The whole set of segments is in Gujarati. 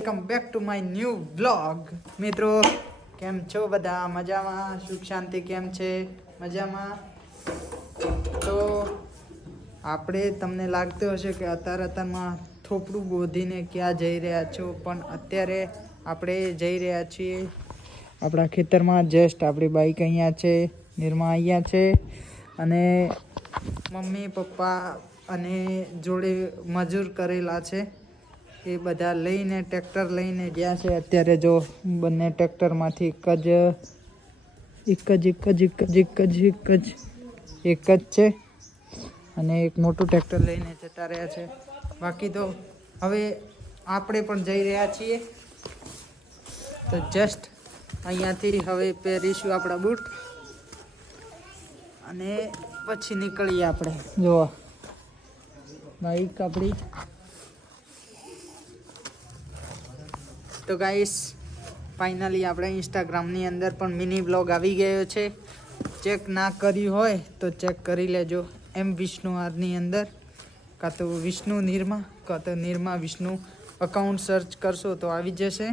Welcome back to my new vlog. મિત્રો કેમ છો બધા? મજામાં? સુખ શાંતિ કેમ છે? મજામાં? તો આપણે તમને લાગતું હશે કે અત્યારમાં થોપડું ગોધીને ક્યાં જઈ રહ્યા છો, પણ અત્યારે આપણે જઈ રહ્યા છીએ આપણા ખેતરમાં. જસ્ટ આપણી બાઈક અહીંયા છે, નિર્મા અહીંયા છે અને મમ્મી પપ્પા અને જોડે મજૂર કરેલા છે એ બધા લઈને ટ્રેક્ટર લઈને ગયા છે. અત્યારે જો બંને ટ્રેક્ટરમાંથી એક જ છે અને એક મોટું ટ્રેક્ટર લઈને જતા રહ્યા છે. બાકી તો હવે આપણે પણ જઈ રહ્યા છીએ. તો જસ્ટ અહીંયાથી હવે પહેરીશું આપણા બૂટ અને પછી નીકળીએ આપણે. જો બાઈક આપણી. તો ગાઈસ ફાઇનલી આપણે ઇન્સ્ટાગ્રામની અંદર પણ મિની બ્લોગ આવી ગયો છે. ચેક ના કર્યું હોય તો ચેક કરી લેજો. એમ વિષ્ણુ આરની અંદર કાં તો વિષ્ણુ નિર્મા કાં તો નિર્મા વિષ્ણુ અકાઉન્ટ સર્ચ કરશો તો આવી જશે.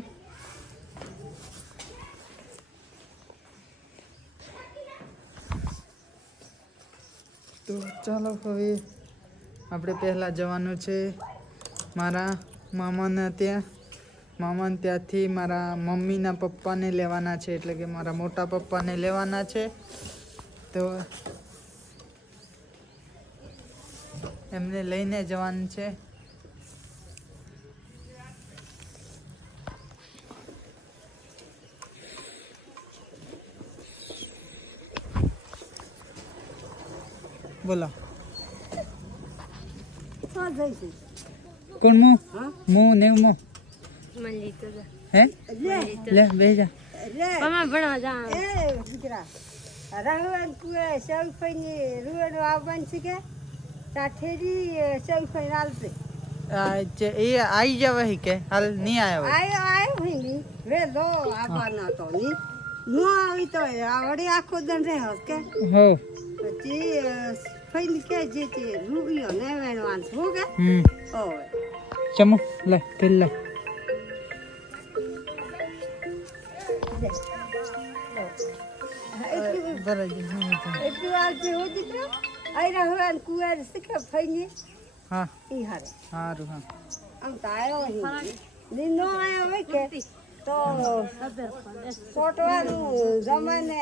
તો ચાલો હવે આપણે પહેલાં જવાનું છે મારા મામાના ત્યાં. મામાને ત્યાંથી મારા મમ્મીના પપ્પાને લેવાના છે, એટલે કે મારા મોટા પપ્પાને લેવાના છે. તો એમને લઈને જવાનું છે. બોલો કોણ? હું ને હું હે લે બેજા મમ્મા ભણવા જા એ દીકરા રાહુલ કુએ સેલ્ફની રૂડ આવવાનું છે કે તાઠેરી સેલ્ફની આલતે એ આવી જવા કે હાલ નહીં આવ્યો. આયો હી વે લો આવવાનો તો ની નો આવી તો આવડી આખો દન રહે કે હો પછી ફઈની કે જે તે રૂપિયો ને વેણવાન છું કે ઓ ચમો લે તેલ લે. એટલું આવજે હો દીકરા. આઈ રાહુલ કુએ શીખે ફઈની હા ઈ હારે સારું. હા આમ તો આવ્યો ની નો આવ્યો હોય કે તો ફોટવાનું જમાને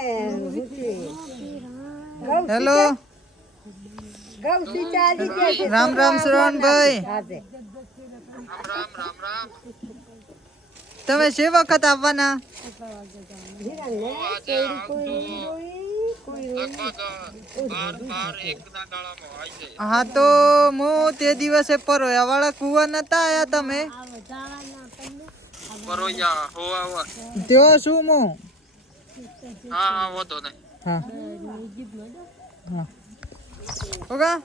હેલો ગૌ સીતાજી કે રામ રામ શ્રવણભાઈ. તમે છે વખત આવવાના? હા તો હું તે દિવસે પરોયા વાળા કુવા નતા આયા તમે? ત્યાં શું મો? હા ઓકા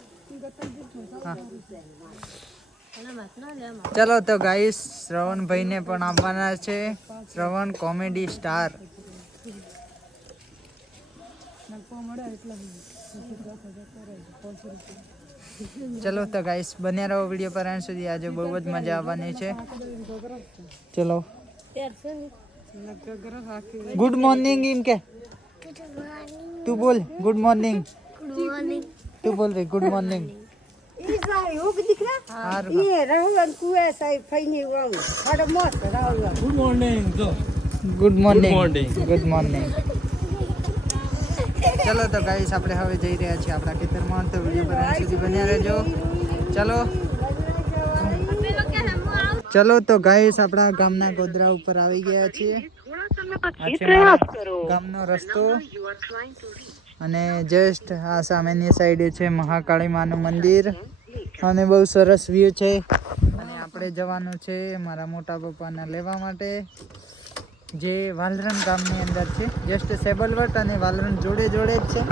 હા. ચલો તો ગાઈસ શ્રવણભાઈ ને પણ આવવાના છે. શ્રવણ કોમેડી સ્ટાર. ચલો તો ગાઈસ બન્યા રહો વિડીયો પર એન્ડ સુધી. આજે બહુ જ મજા આવવાની છે. ચલો ગુડ મોર્નિંગ એમ કે તું બોલ. ગુડ મોર્નિંગ તું બોલ ભાઈ. Good morning. ઈ સાઈ હો દીકરા. ઈ રાહુલ કુએ સાઈ ફઈની વાવ હડ મસ્ત Rahul. Good morning. Good morning. Good morning. ચલો તો ગાઈસ આપણે હવે જઈ રહ્યા છીએ આપણા ખેતરમાં. તો વિડીયો પર અંત સુધી બન્યા રહેજો. ચલો તો ગાઈસ આપણા ગામના ગોદરા ઉપર આવી ગયા છીએ. ગામનો રસ્તો અને જસ્ટ આ સામેની સાઈડે છે મહાકાળી માનું મંદિર અને બહુ સરસ વ્યૂ છે. અને આપણે જવાનું છે મારા મોટા પપ્પાને લેવા માટે, જે વાલરન ગામની અંદર છે. જસ્ટ સેબલવટ અને વાલરન જોડે જોડે જ છે, પણ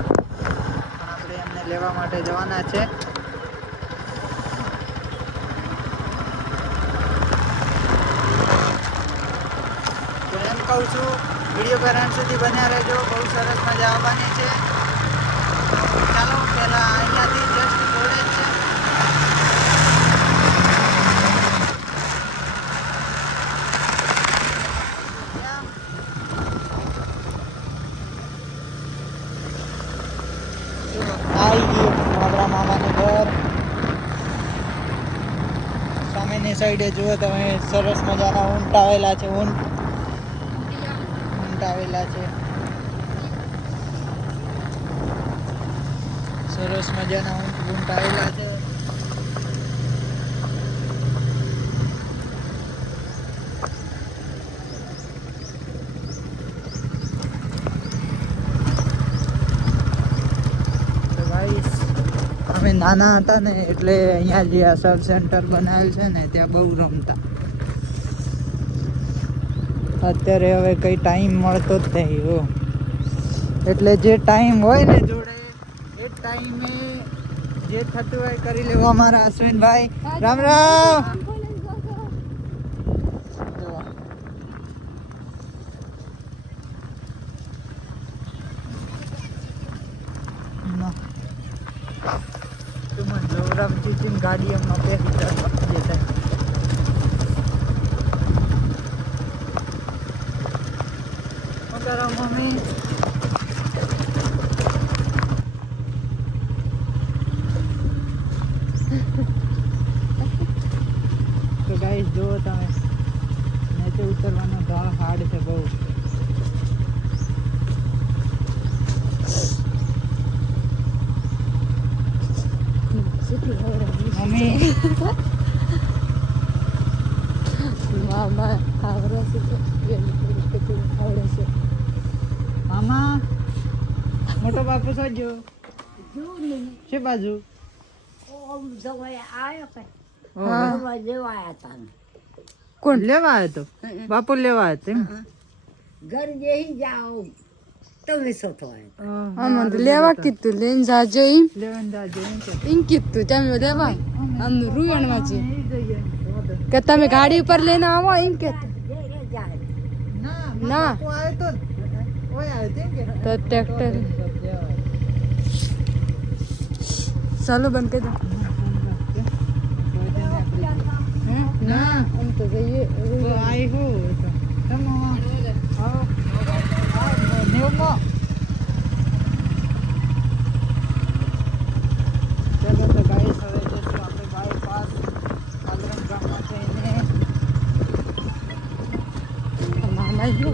આપણે એમને લેવા માટે જવાના છે. તો એમ કહું છું વિડીયો પર અંત સુધી બન્યા રહેજો. બહુ સરસ મજા આવવાની છે. ચાલો પહેલાં અહીંયાથી જસ્ટ જોડે જ છે. સાઈડે જુઓ તમે સરસ મજાના ઊંટ આવેલા છે. ઊંટ આવેલા છે. સરસ મજાના ઊંટ આવેલા છે. અમે નાના હતા ને એટલે અહીંયા જે આ સબ સેન્ટર બનાવેલ છે ને ત્યાં બહુ રમતા. અત્યારે હવે કઈ ટાઈમ મળતો જ નહીં હો. એટલે જે ટાઈમ હોય ને જોડે એ ટાઈમે જે થતું હોય કરી લેવા. અમારા અશ્વિનભાઈ રામ રામ. રમતી ગાડી એમાં પહેરી જતા. મમ્મી તો ગાઈસ જુઓ તમે નીચે ઉતરવાનો ભાવ હાર્ડ છે બહુ. મમ્મી મામા મોટો બાપુ સોજો છે બાજુ. કોણ લેવા આવ્યો તો? બાપુ લેવા આવ્યો એમ? ઘર જઈ જાઓ તમે સોતો આમાં તો લેવા કીધું લઈને જાજો એમ લેવન જાજો એમ કીધું તમે લેવા આમ રૂયણમાં છે કે તમે ગાડી ઉપર લઈને આવો એમ કે ના તો ટ્રેક્ટર ચાલો બંધ કરી દો. ના આમ તો જઈએ આઈ હો તમે આવો નેવમો. ચલો તો ગાઈસ હવે જઈશું આપણે બાયપાસ કાલરમ ગામમાં જઈને. મામા જો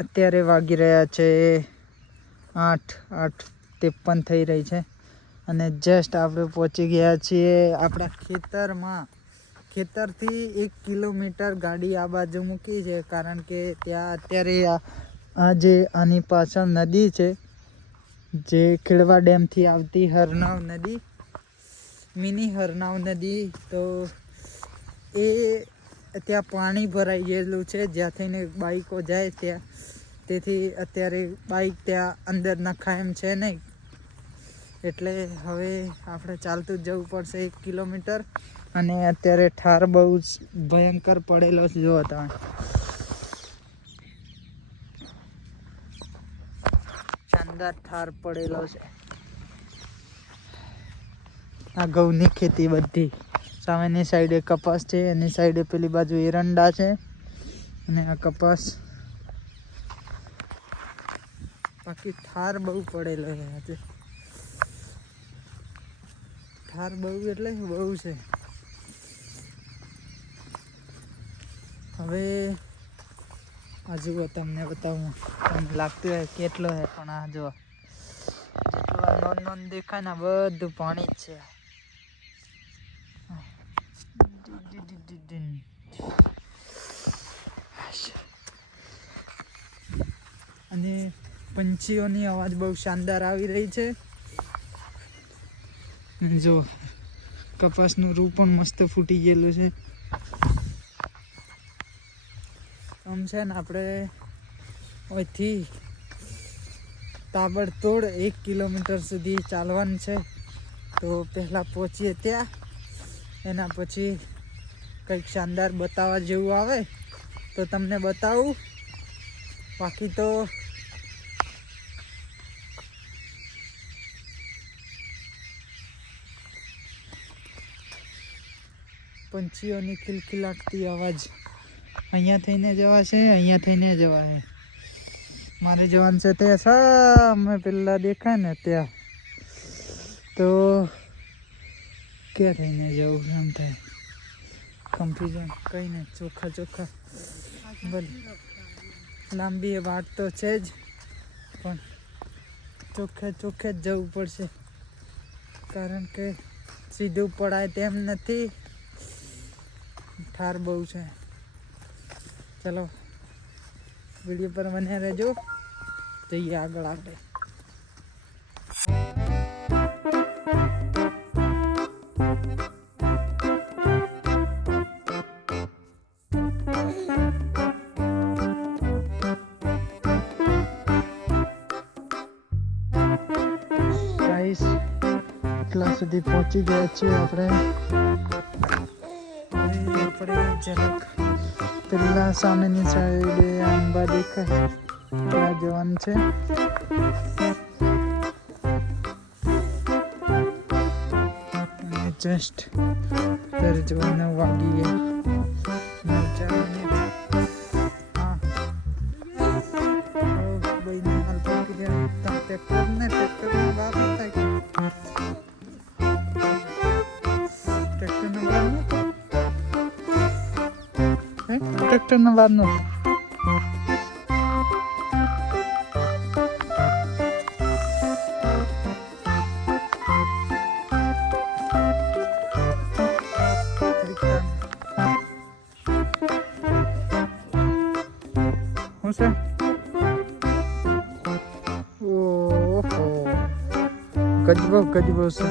અત્યારે વાગી રહ્યા છે 8:53 થઈ રહી છે અને જસ્ટ આપણે પહોંચી ગયા છીએ આપણા ખેતરમાં. ખેતરથી 1 કિલોમીટર ગાડી આ બાજુ મૂકી છે કારણ કે ત્યાં અત્યારે આ જે આની પાછળ નદી છે જે ખેડવા ડેમથી આવતી હરનાવ નદી, મિની હરનાવ નદી, તો એ ત્યાં પાણી ભરાઈ ગયેલું છે જ્યાં થઈને બાઈકો જાય ત્યાં. તેથી અત્યારે બાઈક ત્યાં અંદર નખાય એમ છે નહીં, એટલે હવે આપણે ચાલતું જ જવું પડશે 1 કિલોમીટર. અને અત્યારે ઠાર બહુ ભયંકર પડેલો છે. જો તમે શાનદાર ઠાર પડેલો છે. આ ઘઉંની ખેતી બધી સામેની સાઈડે કપાસ છે, એની સાઈડે પેલી બાજુ એરંડા છે અને આ કપાસ. બાકી ઠાર બહુ પડેલો છે આજે. ઠાર બહુ એટલે બહુ છે. હવે આ જુઓ તમને બતાવું, તમને લાગતું હોય કેટલો છે પણ આ જુઓ જેટલું નોન નોન દેખાય ને બધું પાણી જ છે. અને પંછીઓની અવાજ બહુ શાનદાર આવી રહી છે. જો કપાસનું રૂ પણ મસ્ત ફૂટી ગયેલું છે. આમ છે ને આપણે અહીંથી તાબડતોડ 1 કિલોમીટર સુધી ચાલવાનું છે. તો પહેલાં પહોંચીએ ત્યાં, એના પછી કંઈક શાનદાર બતાવવા જેવું આવે તો તમને બતાવું. બાકી તો પંછીઓની ખિલખિલાટતી અવાજ. અહીંયા થઈને જવાશે, અહીંયા થઈને જવાય. મારે જવાનું છે ત્યાં સામે પેલા દેખાય ને ત્યાં. તો ક્યાં થઈને જવું એમ થાય, કન્ફ્યુઝન. કંઈ નહીં, ચોખ્ખા ચોખ્ખા. ભલે લાંબી વાત તો છે જ, પણ ચોખ્ખે ચોખ્ખે જ જવું પડશે, કારણ કે સીધું પડાય તેમ નથી, ઠાર બહુ છે. ચલો વિડીયો પર બન્યા રહેજો, જઈએ આગળ આપણે. એટલા સુધી પહોંચી ગયા છીએ આપણે. આપણે જરાક પેલા સામેની સાઈડે આંબા દેખાય ત્યાં જવાનું છે. અને જસ્ટ ત્યારે જોવા 9 વાગી ગયા. 4 મિનિટ. હા ભાઈને હાલ પહોંચી ગયા. ટ્રેક્ટરને બહાર નતા ટ્રેક્ટરનો વાર નો હું છે. ઓહો ગજબો ગજબો છે.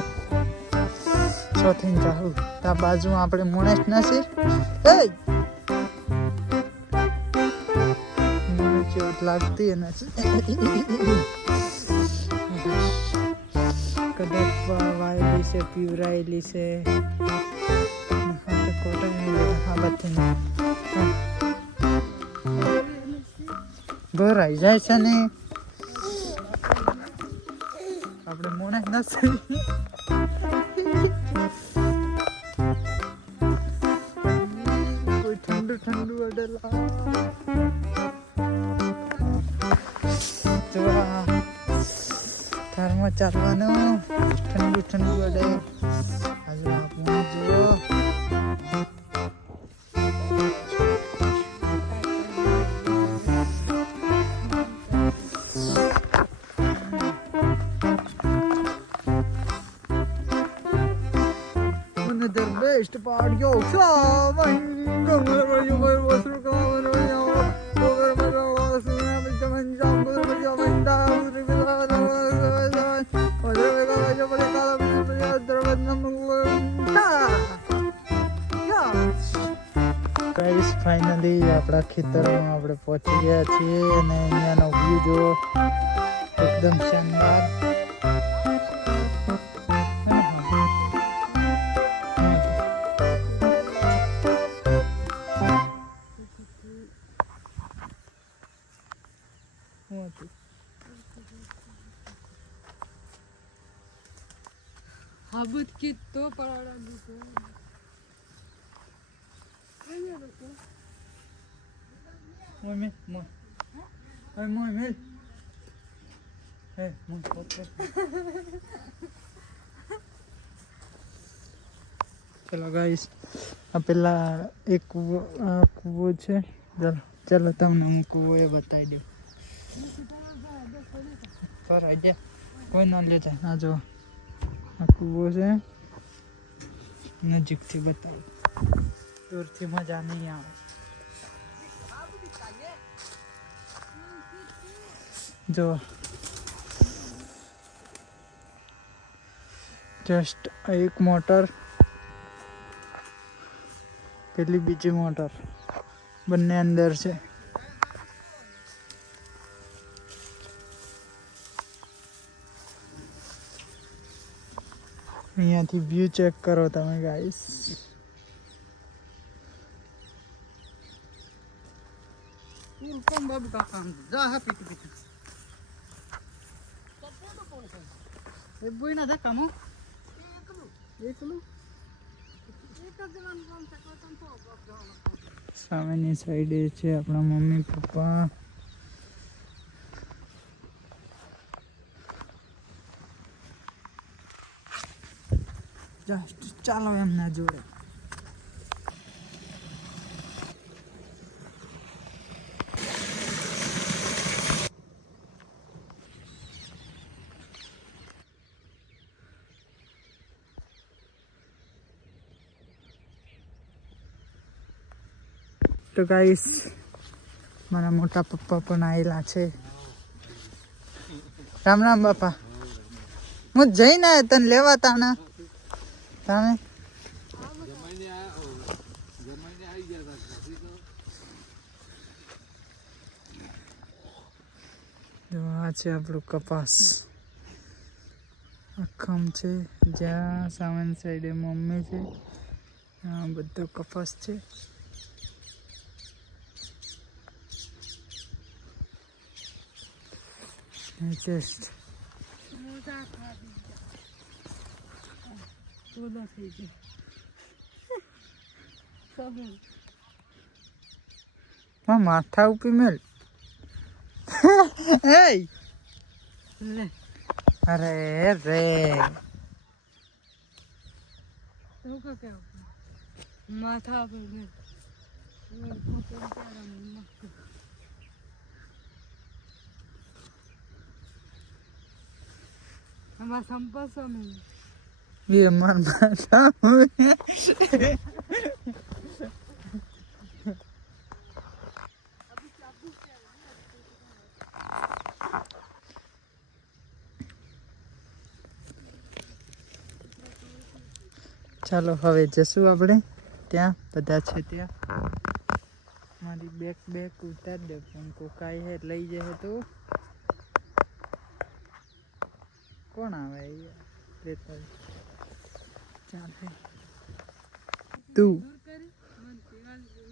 ચોથી જાહુ ત્યાં બાજુ આપણે મોણેશ નથી. લાગતી નથી કદાચ વાયેલી છે, પીવરાયેલી છે. ભરાઈ જાય છે ને આપણે મોને નથી. કોઈ ઠંડુ ઠંડુ અડેલા ઘરમાં ચાલવાનું, ઠંડુ ઠંડુ અડે. હજુ આપણે જુઓ મને ધ બેસ્ટ પાર્ટ યો ફાઇનલી આપણા ખેતરમાં આપણે પહોંચી ગયા છીએ અને અહીંયાનો વ્યૂ જુઓ, એકદમ શાનદાર. હાબુત કી તો પરાડા દીધો. Muy bien, muy. Ay, muy bien. Muy poco. ચલો ગાઈસ, આ પેલા એક કૂવો છે. ચાલો તમને હું કૂવો એ બતાવી દઉં. ભરાઈ જાય, કોઈ ના લેતા. આ જો આ કૂવો છે, નજીકથી બતાવું, દૂરથી મજા નહીં આવે. જો જસ્ટ એક મોટર, પેલી બીજી મોટર, બંને અંદર છે. અહીંયાથી વ્યૂ ચેક કરો તમે ગાઈસ. બાબુ કાકા જા હા પીટી પીટી એ બોઈ ના ધક્કા મો એકલું સામેની સાઈડે છે આપણા મમ્મી પપ્પા. જસ્ટ ચાલો એમના જોડે. તો ગાઈસ મારા મોટા પપ્પા પણ આવેલા છે. રામ રામ બાપા. હું જઈને આવ્યો તને લેવા તાના તમે. જો આ છે આપણું કપાસ. અખમ છે જ્યાં સામેની સાઈડે મમ્મી છે. આ બધો કપાસ છે. ટેસ્ટ માથા ઉપી મેલ. અરે રે માથા પર હમણાં સંપર્ક ये मन माथा ચાલો હવે જશું આપણે ત્યાં. બધા છે ત્યાં. મારી બેગ ઉતાર દે પણ કોકાઈ હે લઈ જાય તો કોણ આવે યાર. ચાલે તું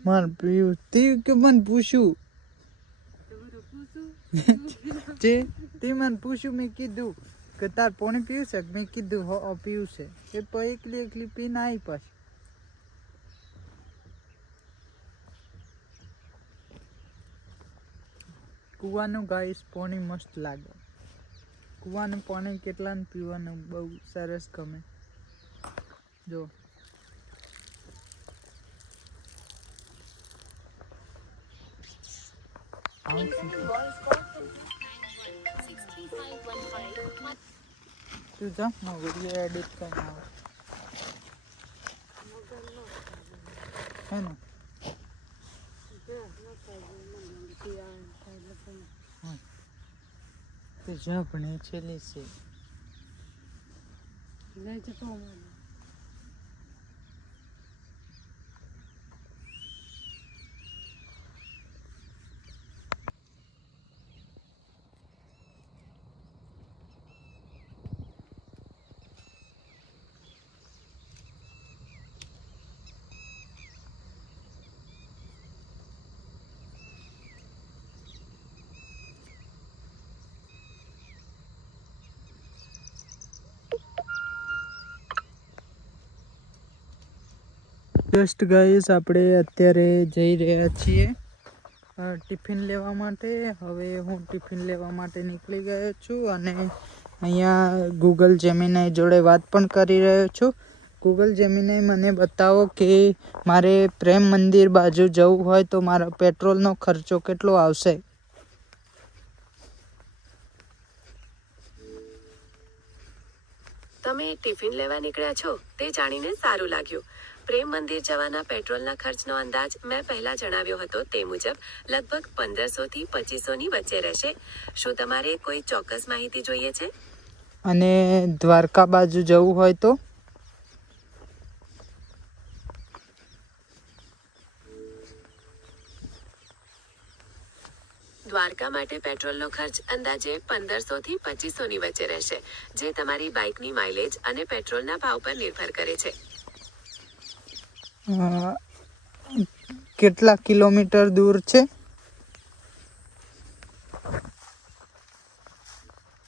માર પીવું તે કે મને પૂછ્યું તે મને પૂછ્યું. મેં કીધું કે તાર પાણી પીવું છે. મેં કીધું હો પીવું છે. એ તો એકલી પીને આવી પાછી. કૂવાનું ગાઈસ પાણી મસ્ત લાગે. કૂવાનું પાણી કેટલાને પીવાનું બહુ સરસ ગમે. જો તું જા હું વિડીયો એડિટ કરીને આવું હે ને. તો જા પણ એ છેલ્લી છે. લઈ જતો જસ્ટ ગાઈસ આપણે અત્યારે જઈ રહ્યા છીએ ટિફિન લેવા માટે. હવે હું ટિફિન લેવા માટે નીકળી ગયો છું અને અહીંયા ગૂગલ જેમિનાઈ જોડે વાત પણ કરી રહ્યો છું. ગૂગલ જેમિનાઈ મને બતાવો કે મારે પ્રેમ મંદિર બાજુ જવું હોય તો મારા પેટ્રોલનો ખર્ચો કેટલો આવશે. તમે ટિફિન લેવા નીકળ્યા છો તે જાણીને સારું લાગ્યું. પ્રેમ મંદિર જવાના પેટ્રોલના ખર્ચનો અંદાજ મેં પહેલા જણાવ્યો હતો તે મુજબ લગભગ 1500 થી 2500 ની વચ્ચે રહેશે. શું તમારે કોઈ ચોક્કસ માહિતી જોઈએ છે? અને દ્વારકા બાજુ જવું હોય તો? દ્વારકા માટે પેટ્રોલનો ખર્ચ અંદાજે 1500 થી 2500 ની વચ્ચે રહેશે, જે તમારી બાઇકની માઇલેજ અને પેટ્રોલના ભાવ પર નિર્ભર કરે છે. કેટલા કિલોમીટર દૂર છે?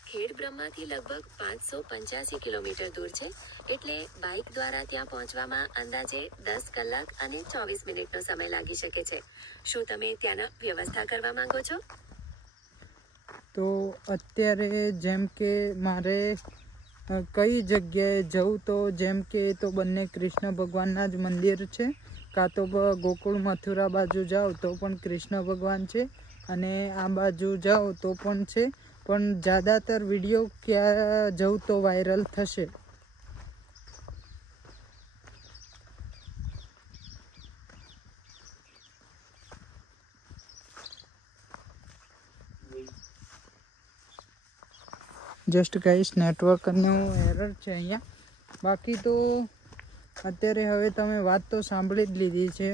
ખેડ બ્રહ્માથી લગભગ 585 કિલોમીટર દૂર છે, એટલે બાઇક દ્વારા ત્યાં પહોંચવામાં અંદાજે 10 કલાક અને 24 મિનિટનો સમય લાગી શકે છે. શું તમે ત્યાંના વ્યવસ્થા કરવા માંગો છો? તો અત્યારે જેમ કે મારે કઈ જગ્યાએ જવું, તો જેમ કે તો બંને કૃષ્ણ ભગવાનના જ મંદિર છે, કાં તો ગોકુળ મથુરા બાજુ જાઓ તો પણ કૃષ્ણ ભગવાન છે, અને આ બાજુ જાઓ તો પણ છે, પણ જ્યાદાતર વિડીયો ક્યાં જવું તો વાયરલ થશે. જસ્ટ ગાઈસ નેટવર્કનું એરર છે અહીંયા. બાકી તો અત્યારે હવે તમે વાત તો સાંભળી જ લીધી છે,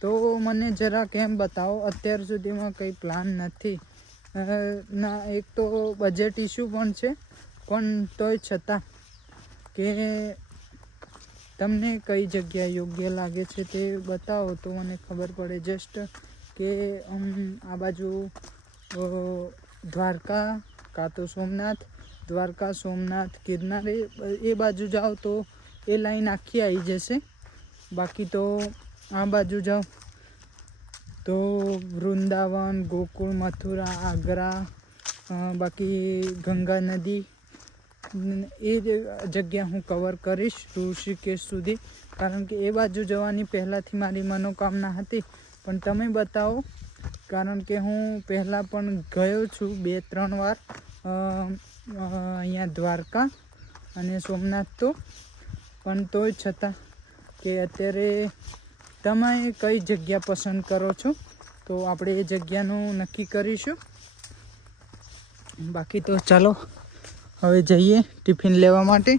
તો મને જરાક એમ બતાવો, અત્યાર સુધીમાં કંઈ પ્લાન નથી ના. એક તો બજેટ ઇસ્યુ પણ છે, પણ તોય છતાં કે તમને કઈ જગ્યા યોગ્ય લાગે છે તે બતાવો તો મને ખબર પડે. જસ્ટ કે આ બાજુ દ્વારકા કાં તો સોમનાથ, દ્વારકા સોમનાથ ગિરનાર એ બાજુ જાઓ તો એ લાઈન આખી આવી જશે. બાકી તો આ બાજુ જાઓ તો વૃંદાવન, ગોકુળ મથુરા, આગ્રા, બાકી ગંગા નદી એ જગ્યા હું કવર કરીશ ઋષિકેશ સુધી, કારણ કે એ બાજુ જવાની પહેલાંથી મારી મનોકામના હતી. પણ તમે બતાવો, કારણ કે હું પહેલાં પણ ગયો છું 2-3 વાર અહીંયા દ્વારકા અને સોમનાથ, તો પણ તોય છતાં કે અત્યારે તમે કઈ જગ્યા પસંદ કરો છો તો આપણે એ જગ્યાનું નક્કી કરીશું. બાકી તો ચાલો હવે જઈએ ટિફિન લેવા માટે.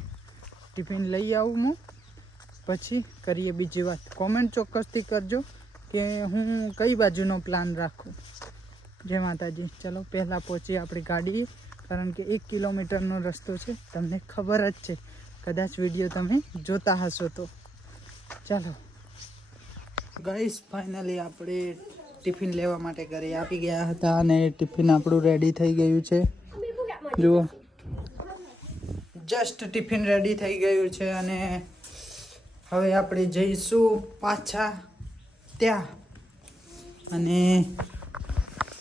ટિફિન લઈ આવું હું, પછી કરીએ બીજી વાત. કોમેન્ટ ચોક્કસથી કરજો કે હું કઈ બાજુનો પ્લાન રાખું. જય માતાજી. ચલો પહેલાં પહોંચીએ આપણી ગાડીએ, કારણ કે 1 કિલોમીટરનો રસ્તો છે, તમને ખબર જ છે, કદાચ વિડીયો તમે જોતા હશો તો. ચાલો ગાઈસ, ફાઇનલી આપણે ટિફિન લેવા માટે ઘરે આપી ગયા હતા અને ટિફિન આપણું રેડી થઈ ગયું છે. જુઓ, જસ્ટ ટિફિન રેડી થઈ ગયું છે અને હવે આપણે જઈશું પાછા ત્યાં. અને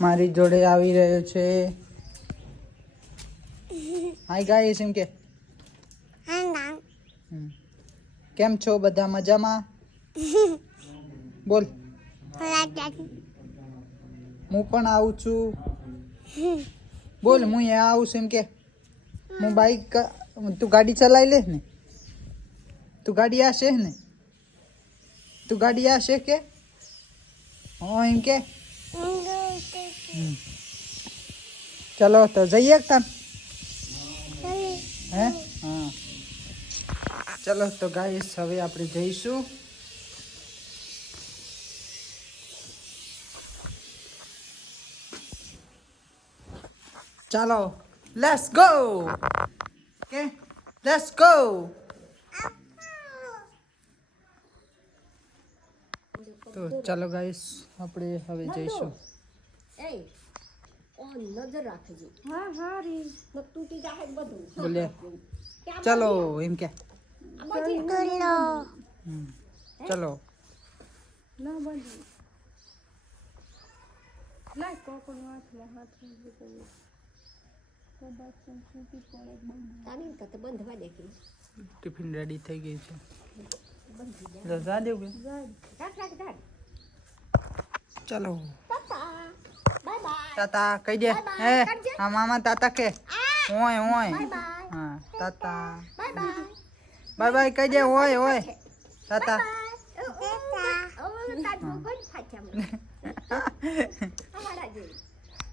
મારી જોડે આવી રહ્યો છે હાય ગાઈસ, એમ કે કેમ છો બધા? મજામાં? બોલ. હું પણ આવું છું. બોલ, હું અહીંયા આવું છું એમ કે. હું બાઈક, તું ગાડી ચલાવી લે ને? તું ગાડી આશે ને? તું ગાડી આશે કે? હા એમ કે. ચલો તો જઈએ તાન. હે? હા ચલો તો ગાઈસ, હવે આપણે જઈશું. ચાલો, લેટ્સ ગો. કે લેટ્સ ગો. તો ચાલો ગાઈસ, આપણે હવે જઈશું. નજર રાખજો. હા હા રી તૂટી જાય બધું. બોલે ચલો એમ કે. ચલો ના બંધ લાય કોકોન વાટલા હાથ બંધવા દે કે ટિફિન રેડી થઈ ગઈ છે. જા દેવું કે ચલો તાતા કહી દે. હે હા મામા તાતા કે. ઓય ઓય. હા તાતા બાય બાય કહી દે. ઓય ઓય તાતા.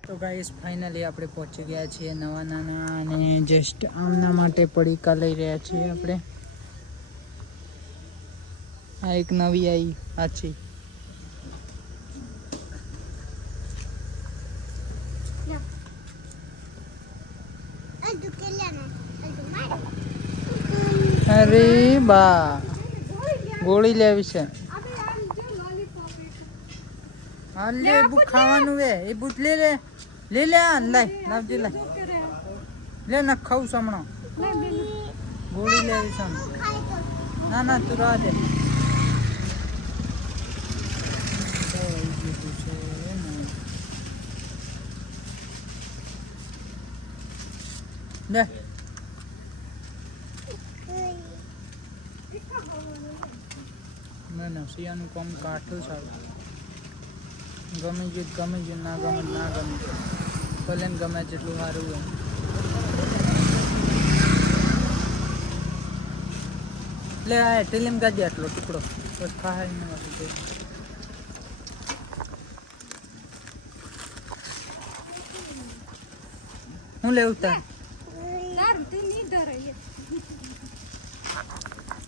તો ગાઈસ, ફાઇનલી આપણે પહોંચી ગયા છીએ નવા નાના, અને જસ્ટ આમના માટે પડીકા લઈ રહ્યા છીએ આપણે. આ એક નવી આવી આછી. અરે બા, ગોળી લેવી છે. હા લે, બુ ખાવાનું વે એ બુત લે લે લે લે. આ લાય લાવજે, લાય લે ના ખાવું સામણો ગોળી લેવી છે ના ના તું રાહ દે લે ના ના શિયાનું કામ કાઠું સારું ગમે છે ના ગમે ના ગમે ભલે ને ગમે જેટલું સારું હોય લે આ ટેલીમ ગાજે આટલો ટુકડો બસ ખાય ને હું લેવું તાર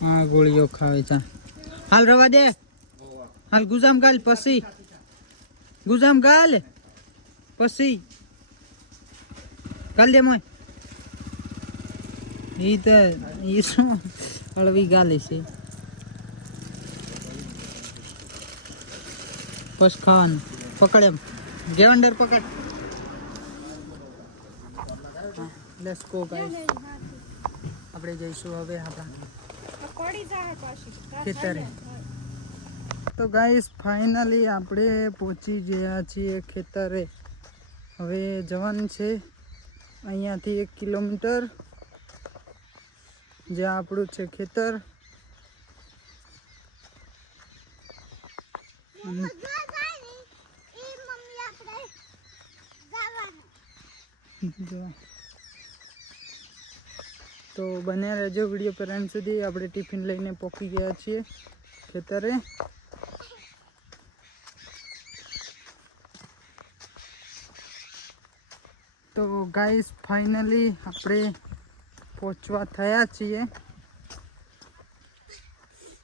હા ગોળીઓ ખાવે છે હાલ રવા દે હાલ ગુજામ ગાલ પછી ગુજામ ગાલ પછી ગાલ દે મોય ઈ તો ઈ શું હળવી ગાલે છે બસ ખાવાનું પકડ એમ ગેવંડર પકડ લેટ્સ ગો ગાઈસ આપણે જઈશું હવે આપણા ખેતરે તો ગાઈસ ફાઇનલી આપણે પહોંચી ગયા છીએ ખેતરે હવે જવાનું છે અહીંયાથી 1 કિલોમીટર જ્યાં આપણું છે ખેતર તો બન્યા રહેજો વિડીયો પર એન્ડ સુધી આપણે ટિફિન લઈને પહોંચી ગયા છીએ ખેતરે તો ગાઈસ ફાઇનલી આપણે પહોંચવા થયા છીએ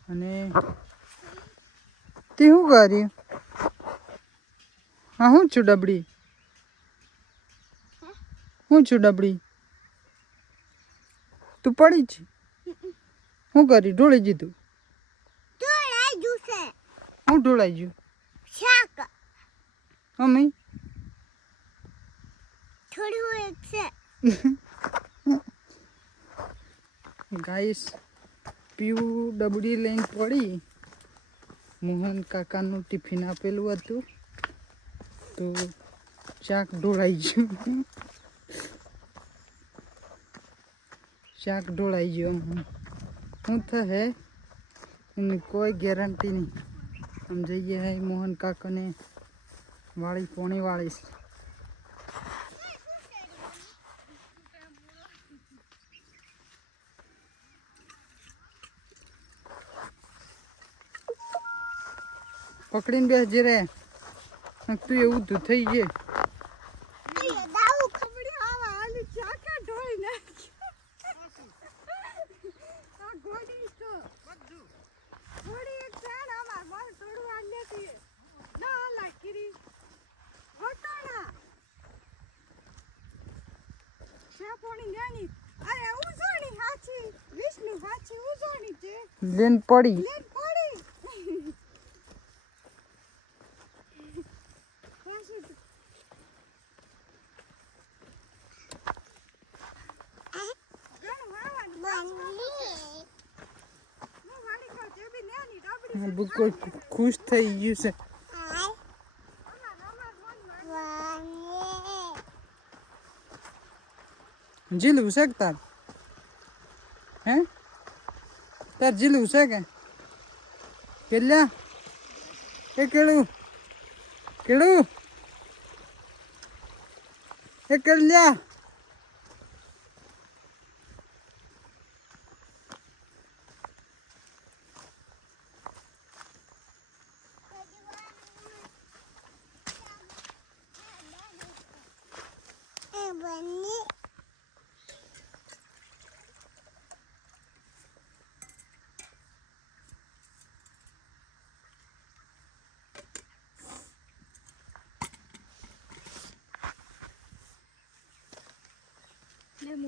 અને તે શું કર્યું હા હું છું ડબડી હું છું ડબડી તું પડી છે શું કરી ઢોળી જીધું હું ઢોળાઈ ગયું મમ્મી ગાઈસ પીવું ડબડી લઈને પડી મોહન કાકાનું ટિફિન આપેલું હતું તો શાક ઢોળાઈ ગયું શાક ઢોળાઈ ગયું શું થશે એની કોઈ ગેરંટી નહીં આમ જઈએ હે મોહન કાકાને વાળી પોણી વાળીશ પકડીને બેસજે રે તું એવું તું થઈ ગયે લેન પડી કોઈ ખુશ થઈ ગયું છે જીલું છે તાર હે તાર જીલું છે કે કેલ્યા એ કેળું કેળું એ કેલ્યા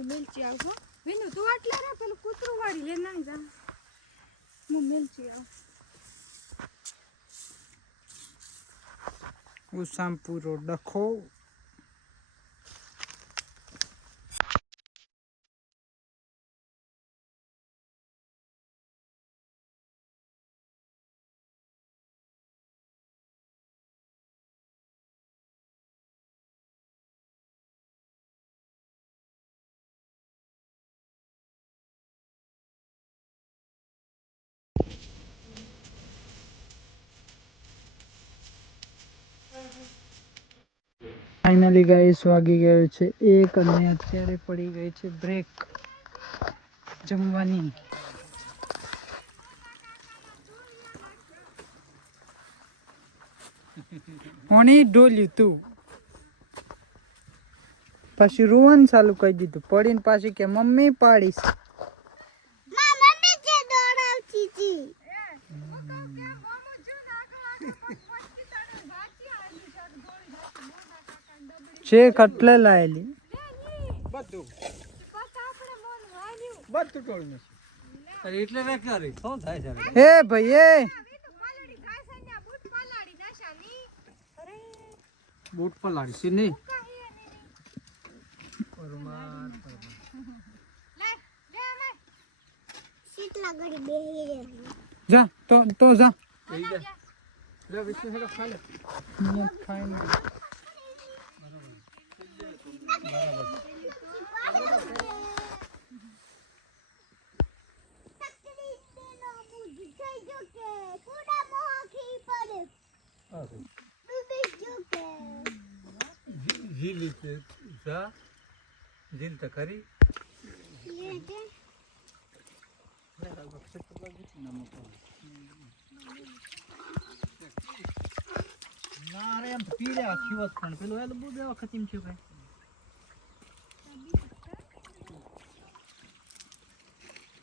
મેલચી આવ હો વિનુ તું આટલે રે પેલું કૂતરું વાળી લે ના જા હું મેલચી આવ ઉસામપુરો ડખો ફાઇનલી ગાઈસ વાગી ગયો છે 1 અને અત્યારે પડી ગઈ છે બ્રેક જમવાની. કોની ડોલ્યું તું પછી રોવાનું ચાલુ કરી દીધું પડીને પાછી કે મમ્મી પાડીશ. છે કટલે લાયેલી બધું ટોળું એટલે શું થાય છે હે ભાઈ બૂટ પલાડી છે નહીં જા તો જા જીલ તો ખરી ના રે એમ પી રહ્યા થયો પણ પેલું એ બહુ બે વખત એમ થયું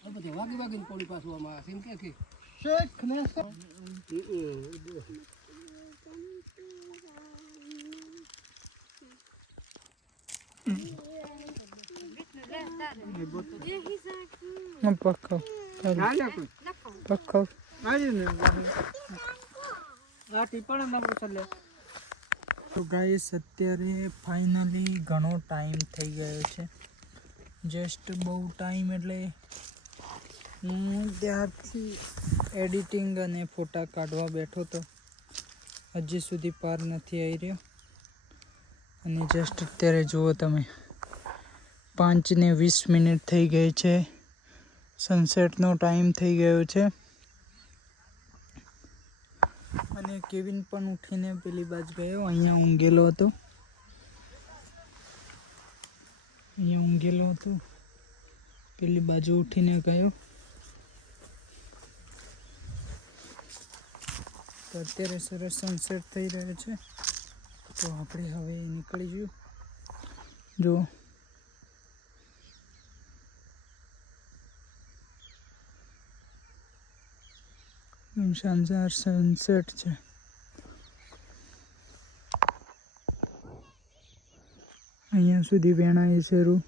કઈ બધી વાગી પડી પાછું આમાં એમ કે શેખ ને તો ગાઈસ અત્યારે ફાઇનલી ઘણો ટાઈમ થઈ ગયો છે જસ્ટ બહુ ટાઈમ એટલે હું ત્યારથી એડિટિંગ અને ફોટા કાઢવા બેઠો તો હજી સુધી પાર નથી આવી રહ્યો અને જસ્ટ અત્યારે જુઓ તમે 5:20 થઈ ગઈ છે સનસેટનો ટાઈમ થઈ ગયો છે અને કેવિન પણ ઉઠીને પેલી બાજુ ગયો અહીંયા ઊંઘેલો હતો પેલી બાજુ ઉઠીને ગયો તો અત્યારે સરસ સનસેટ થઈ રહ્યો છે તો આપણે હવે નીકળી જઈએ જો શાનદાર સનસેટ છે અહીંયા સુધી વેણાય શરૂ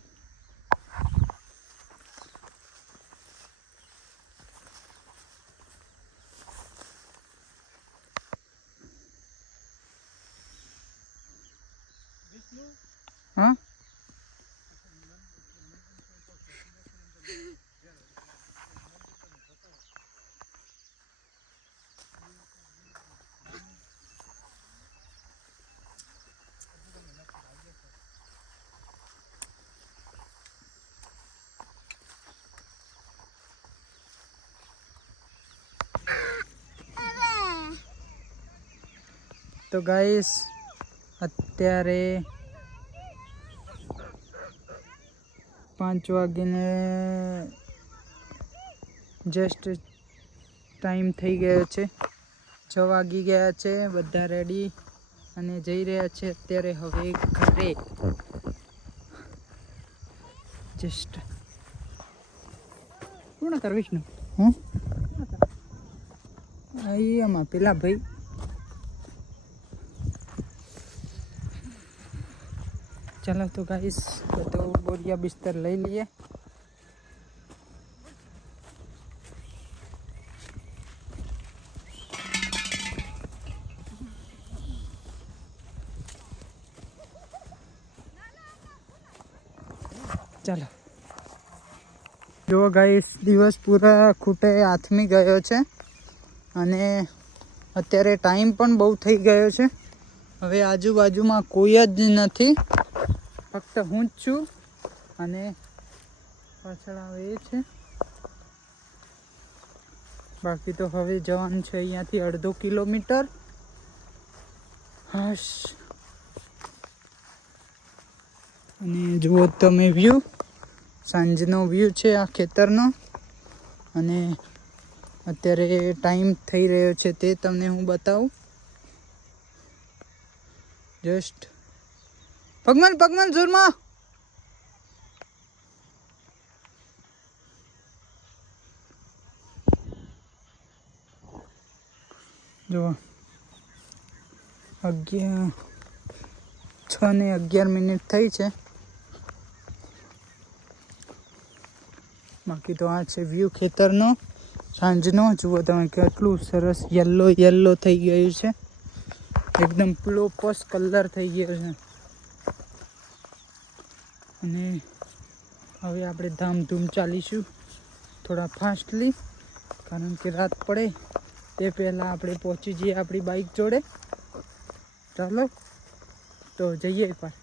હા તો ગાઈસ અત્યારે 5 વાગીને જસ્ટ ટાઈમ થઈ ગયો છે 6 વાગી ગયા છે બધા રેડી અને જઈ રહ્યા છે અત્યારે હવે ઘરે જસ્ટ પૂર્ણ કર વિષ્ણુ આમાં પેલા ભાઈ चलो तो गाइस तो बोरिया बिस्तर ले लिए चलो जो गाइस दिवस पूरा खूटे आथमी गयो छे अने अत्यारे टाइम पण बहु थई गयो छे हवे आजूबाजूमां कोई ज नथी फक्त हूँ ज छूं अने पाछळ आवे ए छे बाकी तो हवे जवानुं छे अहींयाथी 1/2 किलोमीटर हश અને જુઓ તમે વ્યૂ, સાંજનો વ્યૂ છે આ ખેતરનો. અને અત્યારે ટાઈમ થઈ રહ્યો છે તે તમને હું બતાવું. જસ્ટ પગમન જોરમાં. જુઓ 6:11 થઈ છે. બાકી તો આ છે વ્યૂ ખેતરનો સાંજનો. જુઓ તમે કેટલું સરસ યલો થઈ ગયું છે, એકદમ પ્રોપસ કલર થઈ ગયો છે. અને હવે આપણે ધામધૂમ ચાલીશું થોડા ફાસ્ટલી, કારણ કે રાત પડે તે પહેલાં આપણે પહોંચી જઈએ આપણી બાઇક જોડે. ચાલો તો જઈએ એકવાર.